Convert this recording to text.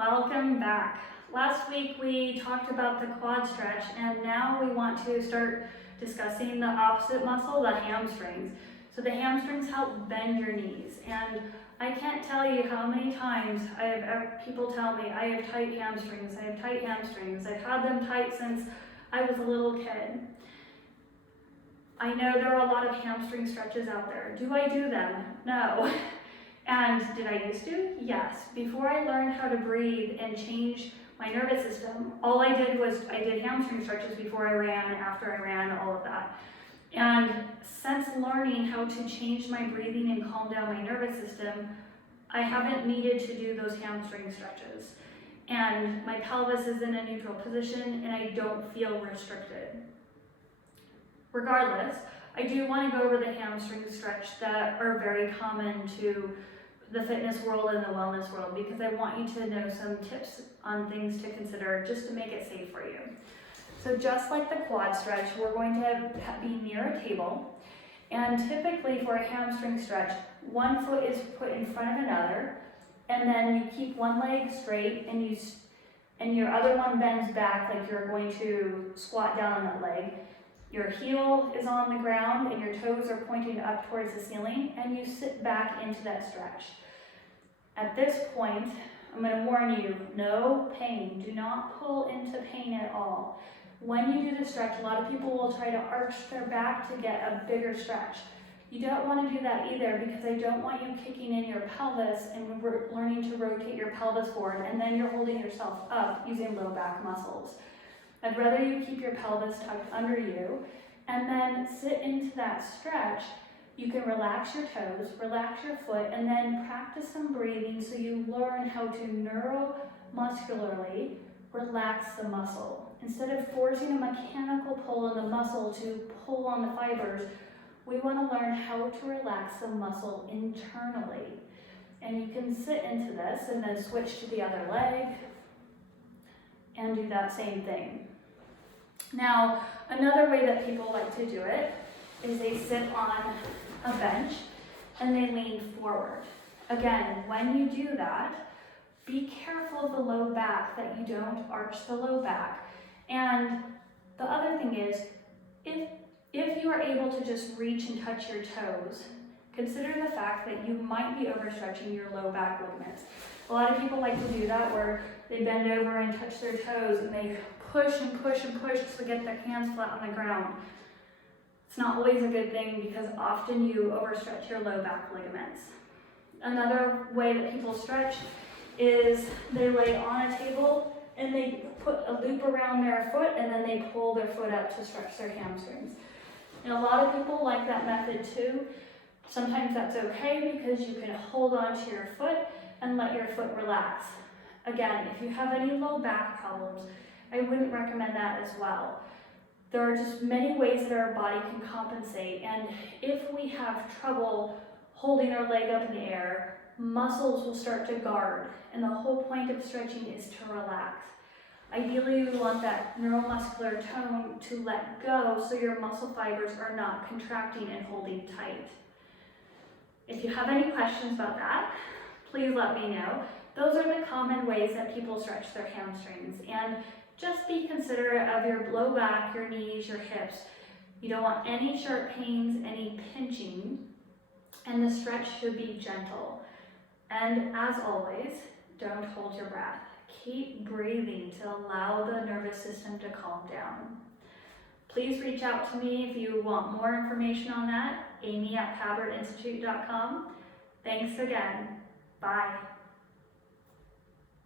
Welcome back. Last week we talked about the quad stretch, and now we want to start discussing the opposite muscle, the hamstrings. So the hamstrings help bend your knees, and I can't tell you how many times people tell me, I have tight hamstrings, I have tight hamstrings. I've had them tight since I was a little kid. I know there are a lot of hamstring stretches out there. Do I do them? No. And did I used to? Yes. Before I learned how to breathe and change my nervous system, all I did was I did hamstring stretches before I ran, after I ran, all of that. And since learning how to change my breathing and calm down my nervous system, I haven't needed to do those hamstring stretches. And my pelvis is in a neutral position and I don't feel restricted. Regardless, I do want to go over the hamstring stretch that are very common to the fitness world and the wellness world, because I want you to know some tips on things to consider just to make it safe for you. So just like the quad stretch, we're going to be near a table, and typically for a hamstring stretch, one foot is put in front of another, and then you keep one leg straight and your other one bends back like you're going to squat down on that leg. Your heel is on the ground and your toes are pointing up towards the ceiling, and you sit back into that stretch. At this point, I'm going to warn you, no pain. Do not pull into pain at all. When you do the stretch, a lot of people will try to arch their back to get a bigger stretch. You don't want to do that either, because I don't want you kicking in your pelvis and learning to rotate your pelvis forward, and then you're holding yourself up using low back muscles. I'd rather you keep your pelvis tucked under you and then sit into that stretch. You can relax your toes, relax your foot, and then practice some breathing so you learn how to neuromuscularly relax the muscle. Instead of forcing a mechanical pull on the muscle to pull on the fibers, we want to learn how to relax the muscle internally. And you can sit into this and then switch to the other leg and do that same thing. Now, another way that people like to do it is they sit on a bench and they lean forward. Again, when you do that, be careful of the low back, that you don't arch the low back. And the other thing is, if you are able to just reach and touch your toes, consider the fact that you might be overstretching your low back ligaments. A lot of people like to do that where they bend over and touch their toes and they push and push and push to get their hands flat on the ground. It's not always a good thing, because often you overstretch your low back ligaments. Another way that people stretch is they lay on a table and they put a loop around their foot and then they pull their foot up to stretch their hamstrings. And a lot of people like that method too. Sometimes that's okay because you can hold on to your foot and let your foot relax. Again, if you have any low back problems, I wouldn't recommend that as well. There are just many ways that our body can compensate, and if we have trouble holding our leg up in the air, muscles will start to guard, and the whole point of stretching is to relax. Ideally, we want that neuromuscular tone to let go so your muscle fibers are not contracting and holding tight. If you have any questions about that, please let me know. Those are the common ways that people stretch their hamstrings, and just be considerate of your low back, your knees, your hips. You don't want any sharp pains, any pinching, and the stretch should be gentle. And as always, don't hold your breath. Keep breathing to allow the nervous system to calm down. Please reach out to me if you want more information on that, amy@pabertinstitute.com. Thanks again. Bye.